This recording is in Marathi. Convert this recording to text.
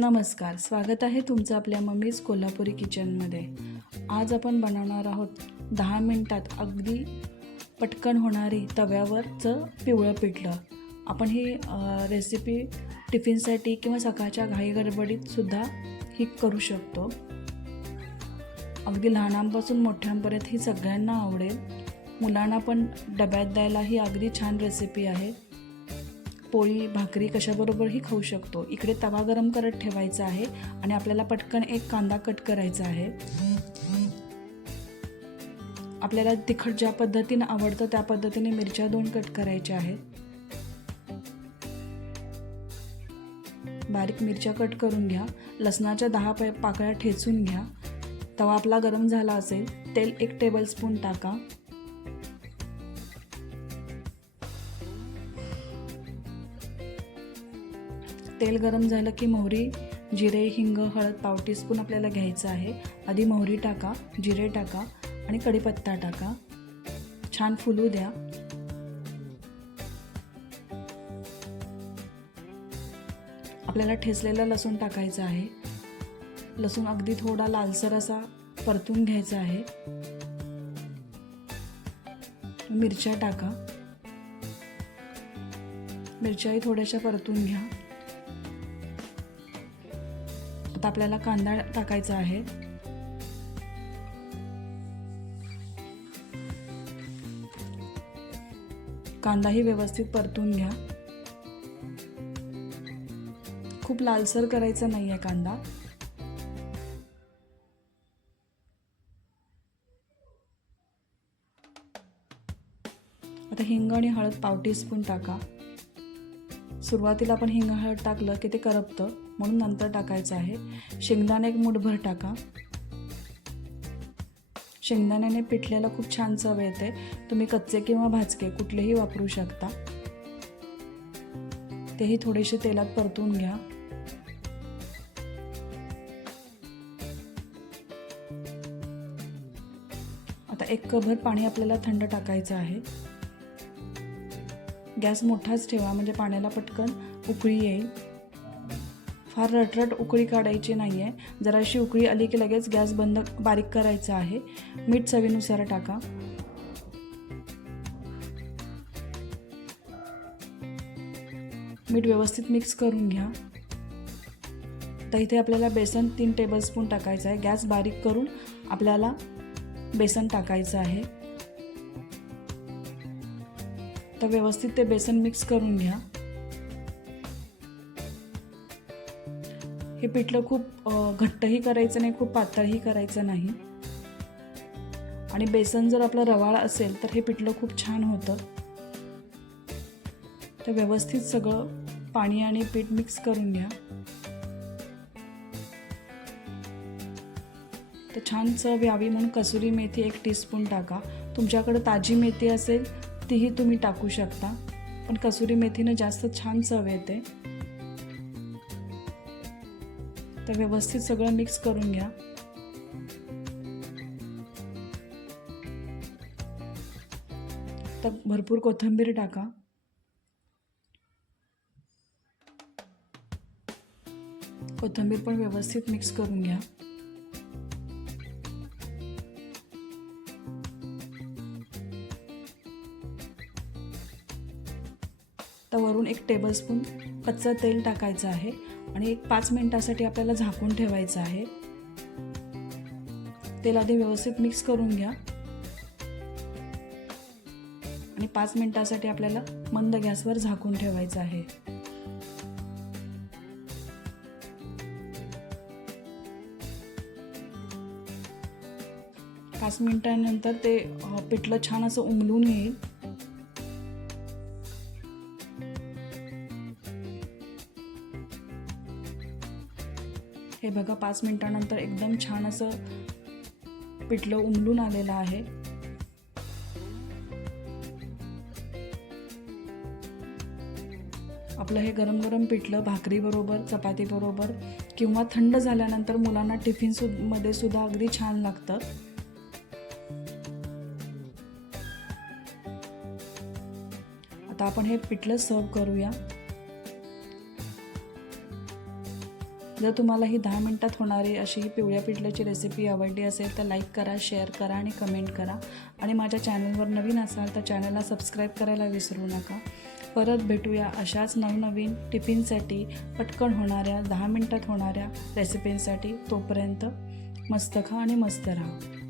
नमस्कार स्वागत आहे तुमचं आपल्या मम्मीज कोल्हापुरी किचनमध्ये. आज आपण बनवणार आहोत दहा मिनटात अगदी पटकन होणारी तव्यावरचं पिवळं पिठलं. आपण ही रेसिपी टिफिनसाठी किंवा सकाळच्या घाई ही करू शकतो. अगदी लहानांपासून मोठ्यांपर्यंत ही सगळ्यांना आवडेल. मुलांना पण डब्यात द्यायला ही अगदी छान रेसिपी आहे. पोळी भाकरी कशाबरोबरही खाऊ शकतो? इकडे तवा गरम करत ठेवायचा आहे आणि आपल्याला पटकन एक कांदा कट करायचा आहे. आपल्याला तिखट ज्या पद्धतीने आवडतं त्या पद्धतीने मिरच्या दोन कट करायच्या आहेत. बारीक मिरच्या कट करून घ्या. लसणाच्या दहा पै पाकळ्या ठेचून घ्या. तवा आपला गरम झाला असेल तेल एक टेबलस्पून टाका. तेल गरम झालं की मोहरी जिरे हिंग हळद पाव टीस्पून आपल्याला घ्यायचं आहे. आधी मोहरी टाका जिरे टाका आणि कढीपत्ता टाका. छान फुलू द्या. आपल्याला ठेचलेला लसूण टाकायचा आहे. लसूण अगदी थोडा लालसर असा परतून घ्यायचा आहे. मिरच्या टाका. मिरच्याही थोड्याशा परतून घ्या. आता आपल्याला कांदा टाकायचा आहे. कांदाही व्यवस्थित परतून घ्या. खूप लालसर करायचा नाही आहे कांदा. आता हिंग आणि हळद पाव टीस्पून टाका. सुरुवातीला आपण हिंग हळद टाकलं की ते करपतं. म्हणून नंतर टाकायचं आहे. शेंगदाणे एक मुठभर टाका. शेंगदाण्याने पिठल्याला खूप छान चव येते. तुम्ही कच्चे किंवा भाजके कुठलेही वापरू शकता. तेही थोडेसे तेलात परतून घ्या. आता एक कभर पाणी आपल्याला थंड टाकायचं आहे. गॅस मोठाच ठेवा म्हणजे पाण्याला पटकन उकळी येईल. फार रटरट उकळी काढायची नाही आहे जराशी उकळी आली की लगेच गॅस बंद बारीक करायचा आहे. मीठ चवीनुसार टाका. मीठ व्यवस्थित मिक्स करून घ्या. तर इथे आपल्याला बेसन तीन टेबलस्पून टाकायचं आहे. गॅस बारीक करून आपल्याला बेसन टाकायचं आहे. तर व्यवस्थित ते बेसन मिक्स करून घ्या. हे पिठलं खूप घट्टही करायचं नाही खूप पातळही करायचं नाही. आणि बेसन जर आपलं रवाळ असेल तर हे पिठलं खूप छान होतं. तर व्यवस्थित सगळं पाणी आणि पीठ मिक्स करून घ्या. तर छान चव यावी म्हणून कसुरी मेथी एक टीस्पून टाका. तुमच्याकडे ताजी मेथी असेल तीही तुम्ही टाकू शकता. पण कसुरी मेथीनं जास्त छान चव येते. तर व्यवस्थित सगळं मिक्स करून घ्या. तर भरपूर कोथिंबीर टाका. कोथिंबीर पण व्यवस्थित मिक्स करून घ्या. तर वरून एक टेबलस्पून कच्चं तेल टाकायचं आहे. आणि एक पाच मिनिटासाठी आपल्याला झाकून ठेवायचं आहे. तेल आधी व्यवस्थित मिक्स करून घ्या. आणि पाच मिनिटासाठी आपल्याला मंद गॅसवर झाकून ठेवायचं आहे. पाच मिनटानंतर ते पिठलं छान असं उमलून येईल. हे बघा पाच मिनटानंतर एकदम छान असं पिठलं उमलून आलेलं आहे. आपलं हे गरम गरम पिठलं भाकरीबरोबर चपातीबरोबर किंवा थंड झाल्यानंतर मुलांना टिफिन सु मध्ये सुद्धा अगदी छान लागतं. आता आपण हे पिठलं सर्व करूया. जर तुम्हाला ही दहा मिनटात होणारी अशी पिवळ्या पिठल्याची रेसिपी आवडली असेल तर लाईक करा शेअर करा आणि कमेंट करा. आणि माझ्या चॅनलवर नवीन असाल तर चॅनलला सबस्क्राईब करायला विसरू नका. परत भेटूया अशाच नवनवीन टिफिनसाठी पटकन होणाऱ्या दहा मिनटात होणाऱ्या रेसिपींसाठी तोपर्यंत मस्त खा आणि मस्त राहा.